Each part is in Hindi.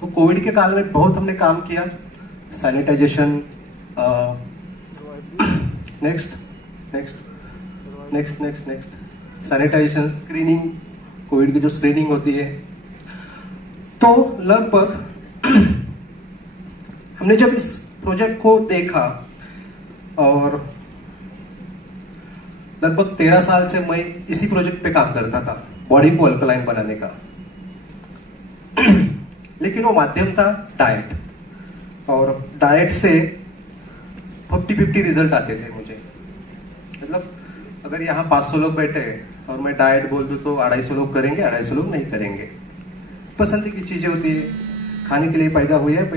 तो कोविड के काल में बहुत हमने काम किया, sanitization, next next next next next sanitization, screening, Covid की जो स्क्रीनिंग होती है। तो लगभग हमने जब इस प्रोजेक्ट को देखा और लगभग 13 साल से मैं इसी प्रोजेक्ट पे काम करता था, बॉडी को अल्कलाइन बनाने का। लेकिन वो माध्यम था डाइट, और डाइट से 50-50 रिजल्ट आते थे मुझे। मतलब अगर यहाँ 500 लोग बैठे और मैं डाइट बोल दूँ तो 250 लोग करेंगे, 250 लोग नहीं करेंगे। पसंद की चीजें होती है, खाने के लिए पैदा हुए हैं,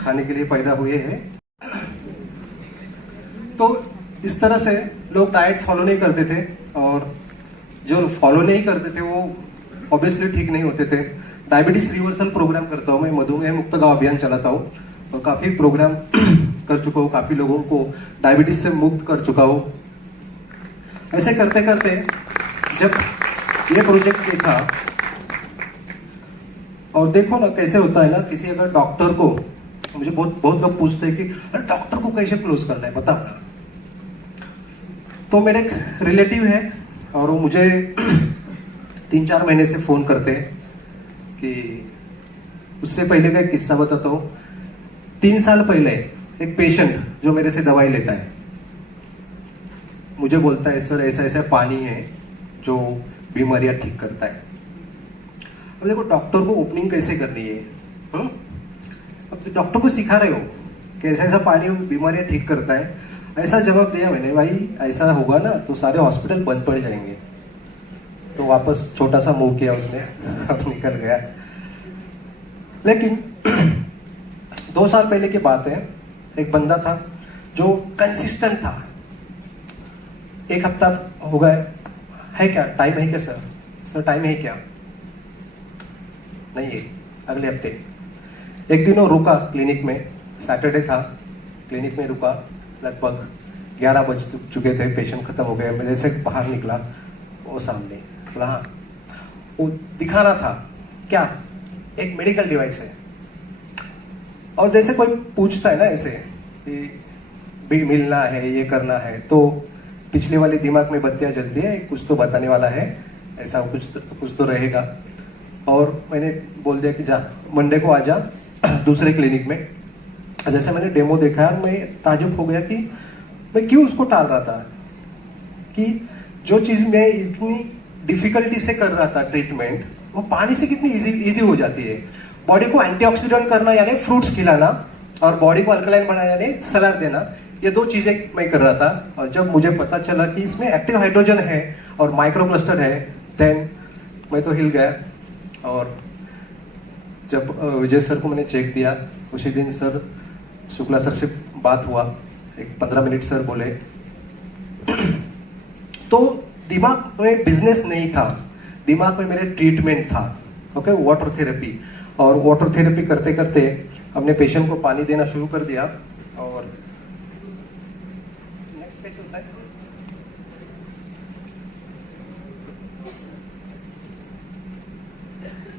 खाने के लिए पैदा हुए हैं। तो इस तरह से लोग डाइट फॉलो नहीं करते थे, और जो फॉलो नहीं करते थे वो ऑब्वियसली ठीक नहीं होते थे। डायबिटीज रिवर्सल प्रोग्राम करता हूँ मैं, मधुमेह मुक्त गांव अभियान चलाता हूँ और काफी प्रोग्राम कर चुका हूँ, काफी लोगों को डायबिटीज से मुक्त कर चुका हूँ। ऐसे करते करते जब ये प्रोजेक्ट देखा, और देखो ना कैसे होता है ना, किसी अगर डॉक्टर को, मुझे बहुत लोग पूछते हैं कि अरे डॉक्टर को कैसे क्लोज करना है बताओ ना। तो मेरे एक रिलेटिव है और वो मुझे 3-4 महीने से फोन करते हैं कि उससे पहले का एक किस्सा बताता हूँ। 3 साल पहले एक पेशेंट जो मेरे से दवाई लेता है मुझे बोलता है, सर ऐसा ऐसा पानी है जो बीमारियां ठीक करता है। अब देखो डॉक्टर को ओपनिंग कैसे करनी है, अब तो डॉक्टर को सिखा रहे हो कि ऐसा ऐसा पानी बीमारियां ठीक करता है। ऐसा जवाब दिया मैंने, भाई ऐसा होगा ना तो सारे हॉस्पिटल बंद पड़ जाएंगे। तो वापस छोटा सा मुंह किया उसने, अब निकल गया। लेकिन 2 साल पहले की बात है, एक बंदा था जो कंसिस्टेंट था। 1 हफ्ता हो गया है, क्या टाइम है क्या सर? सर टाइम है क्या? नहीं है, अगले हफ्ते। एक दिन वो रुका क्लिनिक में, सैटरडे था, क्लिनिक में रुका। लगभग 11 बज चुके थे, पेशेंट खत्म हो गए। मैं जैसे बाहर निकला, वो सामने बोला, हाँ वो दिखा रहा था क्या, एक मेडिकल डिवाइस है। और जैसे कोई पूछता है ना ऐसे कि भी मिलना है, ये करना है, तो पिछले वाले दिमाग में बत्तियां जलती है, कुछ तो बताने वाला है, ऐसा कुछ तो रहेगा। और मैंने बोल दिया कि जा मंडे को आ जा दूसरे क्लिनिक में। जैसे मैंने डेमो देखा, मैं ताजुब हो गया कि मैं क्यों उसको टाल रहा था, कि जो चीज मैं इतनी डिफिकल्टी से कर रहा था ट्रीटमेंट, वो पानी से कितनी इजी हो जाती है। बॉडी को एंटीऑक्सीडेंट करना यानी फ्रूट्स खिलाना, और बॉडी को अल्कलाइन बनाना यानी सलाड देना, ये 2 चीजें मैं कर रहा था। और जब मुझे पता चला कि इसमें एक्टिव हाइड्रोजन है और माइक्रोक्लस्टर है, देन मैं तो हिल गया। और जब विजय सर को मैंने चेक दिया, उसी दिन सर शुक्ला सर से बात हुआ, एक 15 मिनट सर बोले। तो दिमाग में बिजनेस नहीं था, दिमाग में मेरे ट्रीटमेंट था, ओके, वाटर थेरेपी। और वाटर थेरेपी करते करते हमने पेशेंट को पानी देना शुरू कर दिया। और नेक्स्ट पेज होता है,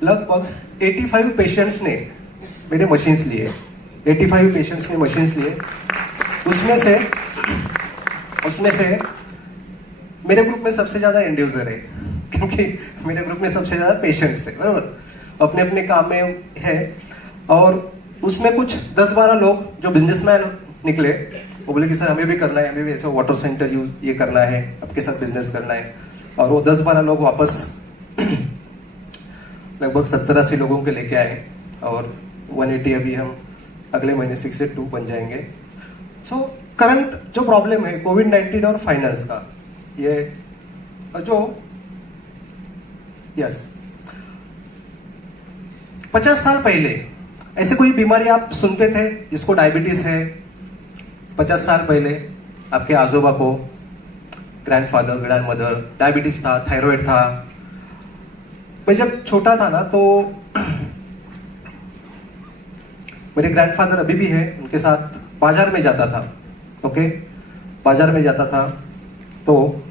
लगभग 85 पेशेंट्स ने मेरे मशीन्स लिए, 85 पेशेंट्स ने मशीन्स लिए। उसमें से मेरे ग्रुप में सबसे ज्यादा एंड यूजर है, क्योंकि मेरे ग्रुप में सबसे ज्यादा पेशेंट्स है, बराबर, अपने अपने काम में है। और उसमें कुछ 10-12 लोग जो बिजनेसमैन निकले, वो बोले कि सर हमें भी करना है, हमें भी ऐसे वाटर सेंटर ये करना है, आपके साथ बिजनेस करना है। और वो 10-12 लोग वापस लगभग 70-80 लोगों के लेके आए, और 180 अभी हम अगले महीने 6 से 2 बन जाएंगे। सो करंट जो प्रॉब्लम है कोविड-19 और फाइनेंस का, ये जो 50 साल पहले ऐसे कोई बीमारी आप सुनते थे जिसको डायबिटीज है? 50 साल पहले आपके आजोबा को, ग्रैंडफादर, ग्रैंडमदर, डायबिटीज था, थायराइड था। मैं जब छोटा था ना, तो मेरे ग्रैंडफादर अभी भी है, उनके साथ बाजार में जाता था, ओके, बाजार में जाता था। तो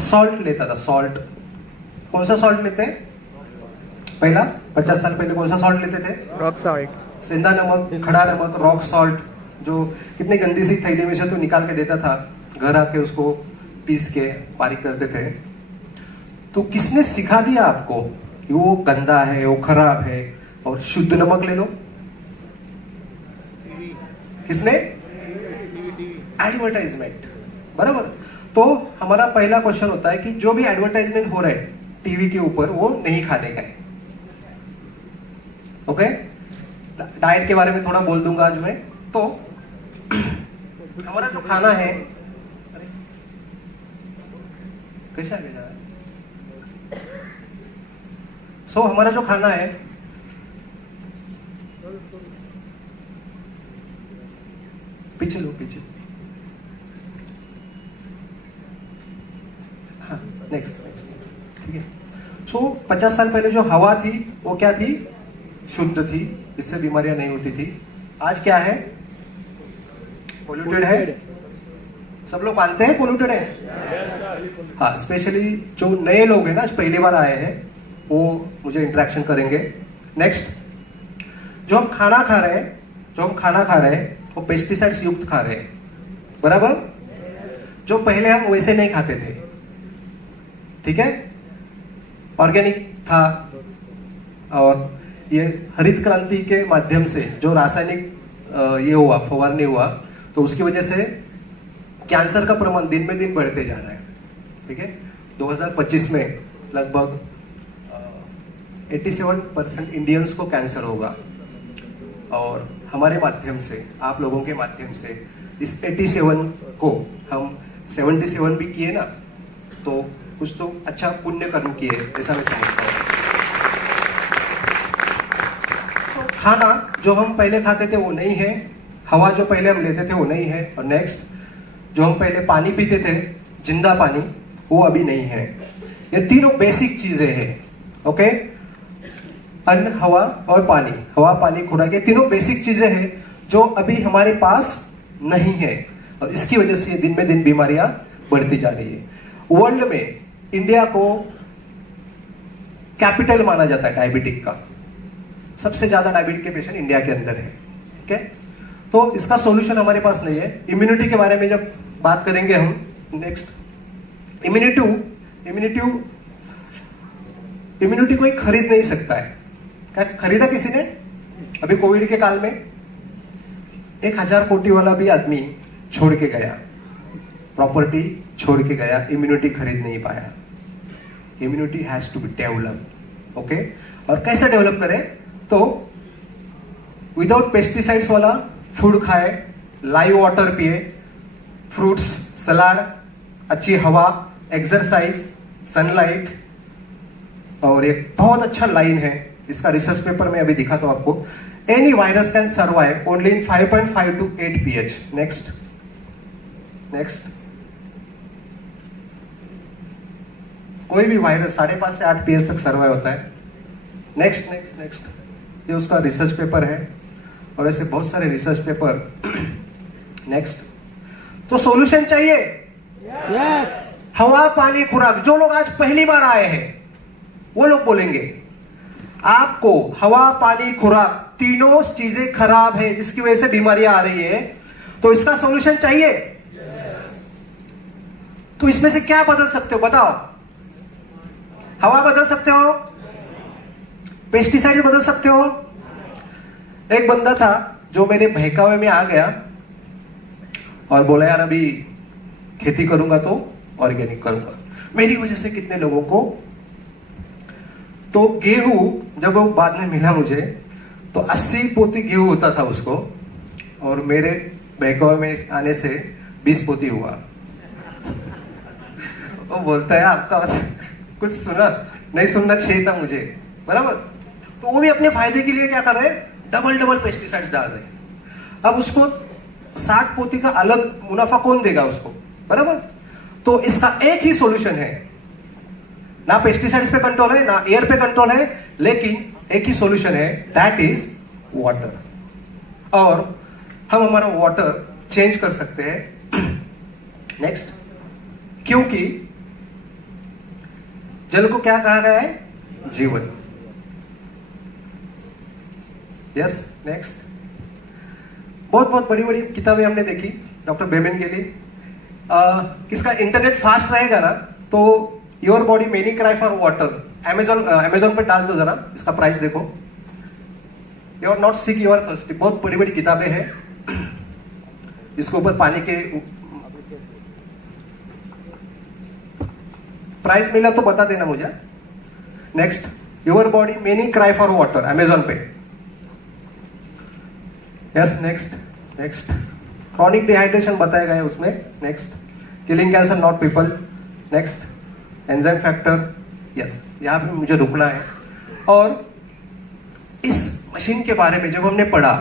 सॉल्ट लेता था, सॉल्ट, कौन सा सॉल्ट लेते हैं? पहला 50 साल पहले कौन सा सॉल्ट लेते थे? रॉक सॉल्ट, सेंधा नमक, खड़ा नमक, रॉक सॉल्ट, जो कितनी गंदी सी थैली में से तो निकाल के देता था, घर आके उसको पीस के बारीक करते थे। तो किसने सिखा दिया आपको कि वो गंदा है, वो खराब है, और शुद्ध नमक ले लो? किसने? एडवर्टाइजमेंट, बराबर। तो हमारा पहला क्वेश्चन होता है कि जो भी एडवर्टाइजमेंट हो रहा है टीवी के ऊपर, वो नहीं खाने का है। ओके, डाइट के बारे में थोड़ा बोल दूंगा आज मैं। तो हमारा जो खाना है, कैसे आगे जा रहा है? सो हमारा जो खाना है, पीछे लो, पीछे। हाँ, नेक्स्ट, ठीक है। सो 50 साल पहले जो हवा थी वो क्या थी? शुद्ध थी, इससे बीमारियां नहीं होती थी। आज क्या है? पोल्यूटेड है। सब लोग मानते हैं पोल्यूटेड है। हाँ, स्पेशली जो नए लोग हैं ना, आज पहली बार आए हैं, वो मुझे इंटरेक्शन करेंगे। नेक्स्ट, जो हम खाना खा रहे हैं वो पेस्टिसाइड्स युक्त खा रहे हैं, बराबर। जो पहले हम वैसे नहीं खाते थे, ठीक है, ऑर्गेनिक था। और ये हरित क्रांति के माध्यम से जो रासायनिक ये हुआ, फवारनी हुआ, तो उसकी वजह से कैंसर का प्रमाण दिन में दिन बढ़ते जा रहा है, ठीक है। 2025 में लगभग 87% इंडियंस को कैंसर होगा। और हमारे माध्यम से, आप लोगों के माध्यम से, इस 87 को हम 77 भी किए ना, तो कुछ तो अच्छा पुण्य कर्म किए, ऐसा मैं समझता हूँ। तो खाना जो हम पहले खाते थे वो नहीं है, हवा जो पहले हम लेते थे वो नहीं है, और नेक्स्ट जो हम पहले पानी पीते थे, जिंदा पानी, वो अभी नहीं है। ये तीनों बेसिक चीजें हैं, ओके। अन्न, हवा और पानी, हवा, पानी, खुराक, ये तीनों बेसिक चीजें हैं जो अभी हमारे पास नहीं है, और इसकी वजह से दिन में दिन बीमारियां बढ़ती जा रही है। वर्ल्ड में इंडिया को कैपिटल माना जाता है डायबिटिक का। सबसे ज्यादा डायबिटिक के पेशेंट इंडिया के अंदर है, ठीक है। तो इसका सॉल्यूशन हमारे पास नहीं है। इम्यूनिटी के बारे में जब बात करेंगे हम, नेक्स्ट, इम्यूनिटी कोई खरीद नहीं सकता है। क्या खरीदा किसी ने? अभी कोविड के काल में 1000 कोटी वाला भी आदमी छोड़ के गया, प्रॉपर्टी छोड़ के गया, इम्यूनिटी खरीद नहीं पाया। Immunity has to be develop, okay. और कैसे डेवलप करें? तो विदाउट पेस्टिसाइड्स वाला फूड खाए, लाइव वाटर पिए, फ्रूट्स, सलाद, अच्छी हवा, एक्सरसाइज, सनलाइट। और एक बहुत अच्छा लाइन है, इसका रिसर्च पेपर में अभी दिखाता हूं आपको। Any virus can survive only in 5.5 to 8 pH। Next, कोई भी वायरस 5.5 से 8 pH तक सर्वाइव होता है। नेक्स्ट, ये उसका रिसर्च पेपर है, और ऐसे बहुत सारे रिसर्च पेपर। नेक्स्ट, तो सॉल्यूशन चाहिए। यस, हवा, पानी, खुराक। जो लोग आज पहली बार आए हैं वो लोग बोलेंगे आपको हवा, पानी, खुराक तीनों चीजें खराब है, जिसकी वजह से बीमारियां आ रही है, तो इसका सॉल्यूशन चाहिए। तो इसमें से क्या बदल सकते हो बताओ? हवा बदल सकते हो, पेस्टिसाइड बदल सकते हो। एक बंदा था जो मेरे बहकावे में आ गया और बोला यार अभी खेती करूंगा तो ऑर्गेनिक करूंगा। मेरी वजह से कितने लोगों को, तो गेहूं जब वो बाद में मिला मुझे, तो 80 पोती गेहूं होता था उसको, और मेरे बहकावे में आने से 20 पोती हुआ। वो बोलता है आपका कुछ सुना नहीं, सुनना चाहिए था मुझे, बराबर। तो वो भी अपने फायदे के लिए क्या कर रहे हैं? डबल पेस्टिसाइड्स डाल रहे हैं। अब उसको 60 पोती का अलग मुनाफा कौन देगा उसको, बराबर। तो इसका एक ही सॉल्यूशन है, ना पेस्टिसाइड्स पे कंट्रोल है, ना एयर पे कंट्रोल है, लेकिन एक ही सॉल्यूशन है, दैट इज वाटर। और हम हमारा वाटर चेंज कर सकते हैं। नेक्स्ट, क्योंकि जल को क्या कहा गया है? जीवन। Yes next. बहुत बहुत बड़ी बड़ी किताबें हमने देखी डॉक्टर बेमेन के लिए। इसका इंटरनेट फास्ट रहेगा ना तो your body many cry for water, Amazon पर डाल दो जरा, इसका प्राइस देखो। You are not sick you are thirsty, बहुत बड़ी बड़ी किताबें हैं। इसके ऊपर पानी के प्राइस मिला तो बता देना मुझे। Next, your body many cry for water, Amazon पे। यस नेक्स्ट क्रॉनिक डिहाइड्रेशन बताया गया है उसमें। Next, killing cancer not people. Next, enzyme factor. Yes, यहाँ पे मुझे रुकना है। और इस मशीन के बारे में जब हमने पढ़ा,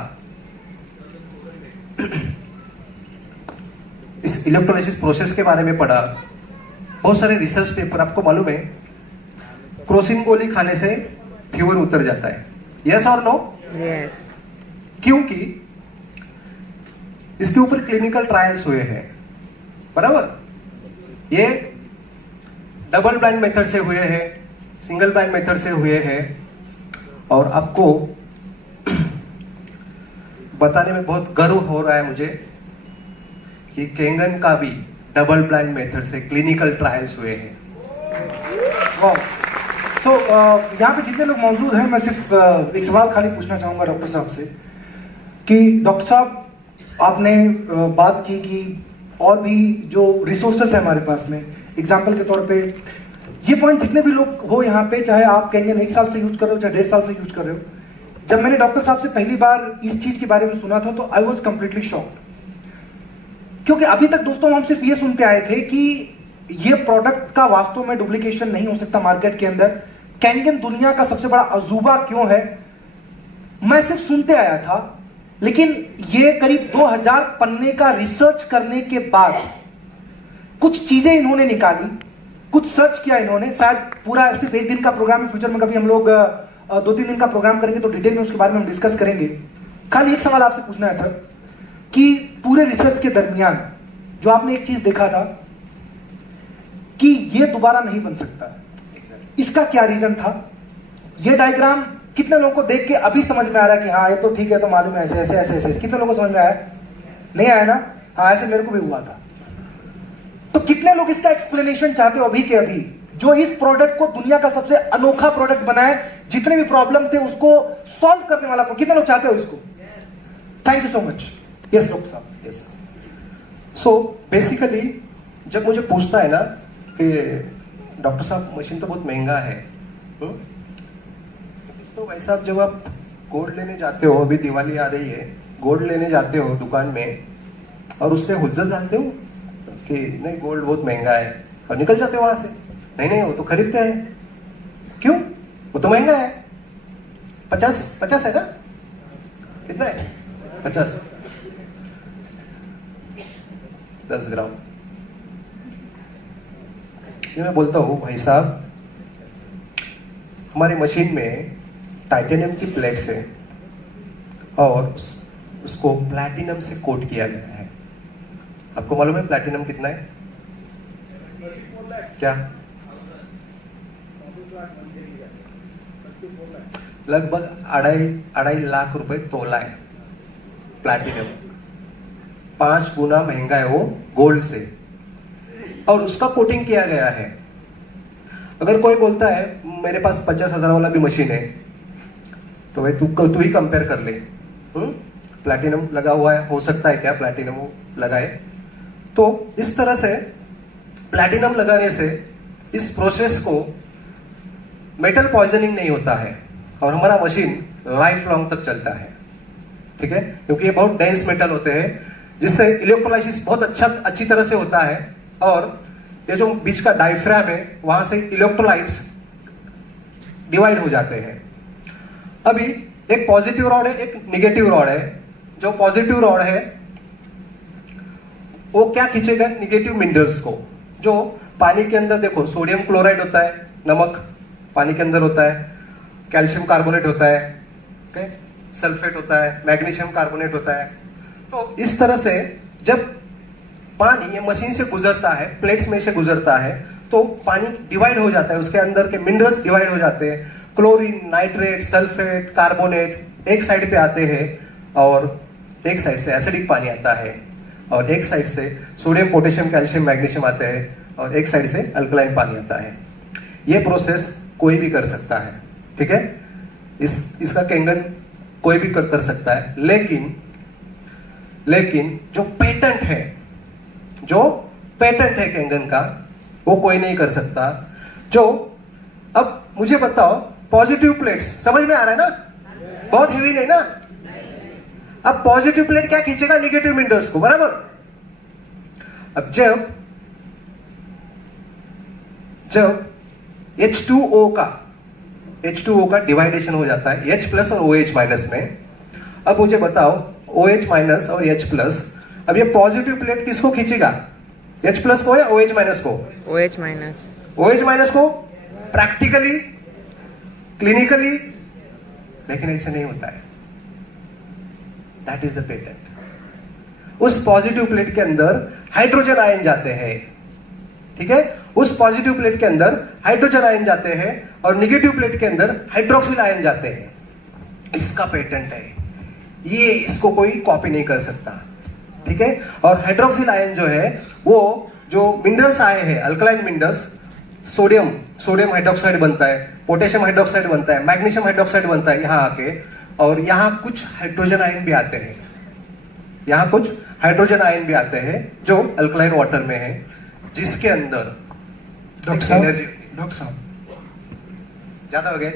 इस इलेक्ट्रोलाइसिस प्रोसेस के बारे में पढ़ा, बहुत सारे रिसर्च पेपर, आपको मालूम है क्रोसिन गोली खाने से फीवर उतर जाता है। यस और नो? यस। क्योंकि इसके ऊपर क्लिनिकल ट्रायल्स हुए हैं, बराबर। ये डबल ब्लाइंड मेथड से हुए हैं, सिंगल ब्लाइंड मेथड से हुए हैं। और आपको बताने में बहुत गर्व हो रहा है मुझे कि केंगन का भी डबल ब्लाइंड मेथड से क्लिनिकल ट्रायल्स हुए हैं। सो यहाँ पे जितने लोग मौजूद हैं, मैं सिर्फ एक सवाल खाली पूछना चाहूँगा डॉक्टर साहब से कि डॉक्टर साहब, आपने बात की कि और भी जो रिसोर्सेस है हमारे पास में, एग्जाम्पल के तौर पे ये पॉइंट जितने भी लोग हो यहाँ पे, चाहे आप केंगन 1 साल से यूज कर रहे हो चाहे 1.5 साल से यूज कर रहे हो, जब मैंने डॉक्टर साहब से पहली बार इस चीज के बारे में सुना था तो आई वॉज कंप्लीटली शॉक्ड। क्योंकि अभी तक दोस्तों हम सिर्फ ये सुनते आए थे कि ये प्रोडक्ट का वास्तव में डुप्लीकेशन नहीं हो सकता मार्केट के अंदर। केंगन दुनिया का सबसे बड़ा अजूबा क्यों है, मैं सिर्फ सुनते आया था। लेकिन ये करीब 2000 पन्ने का रिसर्च करने के बाद कुछ चीजें इन्होंने निकाली, कुछ सर्च किया इन्होंने। शायद पूरा सिर्फ 1 दिन का प्रोग्राम है, फ्यूचर में कभी हम लोग 2-3 दिन का प्रोग्राम करेंगे तो डिटेल में उसके बारे में हम डिस्कस करेंगे। खाली एक सवाल आपसे पूछना है सर कि पूरे रिसर्च के दरमियान जो आपने एक चीज देखा था कि ये दोबारा नहीं बन सकता, इसका क्या रीजन था? ये डायग्राम कितने लोगों को देख के अभी समझ में आ रहा है कि हाँ ये तो ठीक है, तो मालूम है ऐसे ऐसे ऐसे ऐसे? कितने लोगों को समझ में आया? नहीं आया ना? हाँ, ऐसे मेरे को भी हुआ था। तो कितने लोग इसका एक्सप्लेनेशन चाहते हो अभी के अभी, जो इस प्रोडक्ट को दुनिया का सबसे अनोखा प्रोडक्ट बनाए, जितने भी प्रॉब्लम थे उसको सॉल्व करने वाला, कितने लोग चाहते हो इसको? Thank you so much. Yes doctor साहब। यस। सो बेसिकली जब मुझे पूछता है ना कि डॉक्टर साहब मशीन तो बहुत महंगा है, तो वैसा जब आप गोल्ड लेने जाते हो, अभी दिवाली आ रही है, गोल्ड लेने जाते हो दुकान में और उससे हुज्जत डालते हो कि नहीं गोल्ड बहुत महंगा है, और निकल जाते हो वहां से। नहीं वो तो खरीदते हैं। क्यों? वो तो महंगा है। 50 है ना? कितना है? 50, 10 ग्राम। ये मैं बोलता हूँ भाई साहब, हमारी मशीन में टाइटेनियम की प्लेट्स है और उसको प्लैटिनम से कोट किया गया है। आपको मालूम है प्लैटिनम कितना है? क्या? लगभग 2.5 लाख रुपए तोला है प्लैटिनम। 5 गुना महंगा है वो गोल्ड से, और उसका कोटिंग किया गया है। अगर कोई बोलता है मेरे पास 50,000 वाला भी मशीन है, तो भाई तू ही कंपेयर कर ले। प्लैटिनम लगा हुआ है, हो सकता है क्या प्लैटिनम लगाए? तो इस तरह से प्लैटिनम लगाने से इस प्रोसेस को मेटल पॉइजनिंग नहीं होता है और हमारा मशीन लाइफ लॉन्ग तक चलता है। ठीक है, क्योंकि ये बहुत डेंस मेटल होते हैं जिससे इलेक्ट्रोलाइसिस बहुत अच्छी तरह से होता है, और ये जो बीच का डायफ्राम है वहां से इलेक्ट्रोलाइट्स डिवाइड हो जाते हैं। अभी एक पॉजिटिव रॉड है, एक निगेटिव रॉड है। जो पॉजिटिव रॉड है वो क्या खींचेगा? निगेटिव मिनरल्स को, जो पानी के अंदर देखो सोडियम क्लोराइड होता है, नमक पानी के अंदर होता है, कैल्शियम कार्बोनेट होता है, ओके, सल्फेट होता है, मैग्नीशियम कार्बोनेट होता है। तो इस तरह से जब पानी ये मशीन से गुजरता है, प्लेट्स में से गुजरता है, तो पानी डिवाइड हो जाता है, उसके अंदर के मिनरल्स डिवाइड हो जाते हैं। क्लोरीन, नाइट्रेट, सल्फेट, कार्बोनेट, एक साइड पे आते हैं और एक साइड से एसिडिक पानी आता है और एक साइड से सोडियम पोटेशियम कैल्शियम मैग्नीशियम आते हैं और एक साइड से अल्कलाइन पानी आता है। ये प्रोसेस कोई भी कर सकता है, ठीक है, इसका कैंगन कोई भी कर सकता है, लेकिन जो पेटेंट है कैंगन का वो कोई नहीं कर सकता। जो अब मुझे बताओ, पॉजिटिव प्लेट्स समझ में आ रहा है ना, बहुत हेवी नहीं ना। अब पॉजिटिव प्लेट क्या खींचेगा, निगेटिव मिनरल्स को, बराबर। अब जब H2O का डिवाइडेशन हो जाता है H प्लस और OH माइनस में, अब मुझे बताओ OH माइनस और H प्लस, अब ये पॉजिटिव प्लेट किसको खींचेगा, H प्लस को या OH माइनस को? OH माइनस को, प्रैक्टिकली, क्लिनिकली, लेकिन ऐसे नहीं होता है। That is the patent. उस पॉजिटिव प्लेट के अंदर हाइड्रोजन आयन जाते हैं, ठीक है, उस पॉजिटिव प्लेट के अंदर हाइड्रोजन आयन जाते हैं और निगेटिव प्लेट के अंदर हाइड्रोक्सिल आयन जाते हैं। इसका पेटेंट है, ये इसको कोई कॉपी नहीं कर सकता, ठीक है। और हाइड्रोक्सिल आयन जो है वो जो मिनरल्स आए हैं, अल्कलाइन मिनरल्स, सोडियम हाइड्रोक्साइड बनता है, पोटेशियम हाइड्रोक्साइड बनता है, मैग्नीशियम हाइड्रोक्साइड बनता है यहाँ आके, और यहाँ कुछ हाइड्रोजन आयन भी आते हैं, यहाँ कुछ हाइड्रोजन आयन भी आते हैं जो अल्कलाइन वाटर में है, जिसके अंदर डॉक्टर साहब ज्यादा हो गया।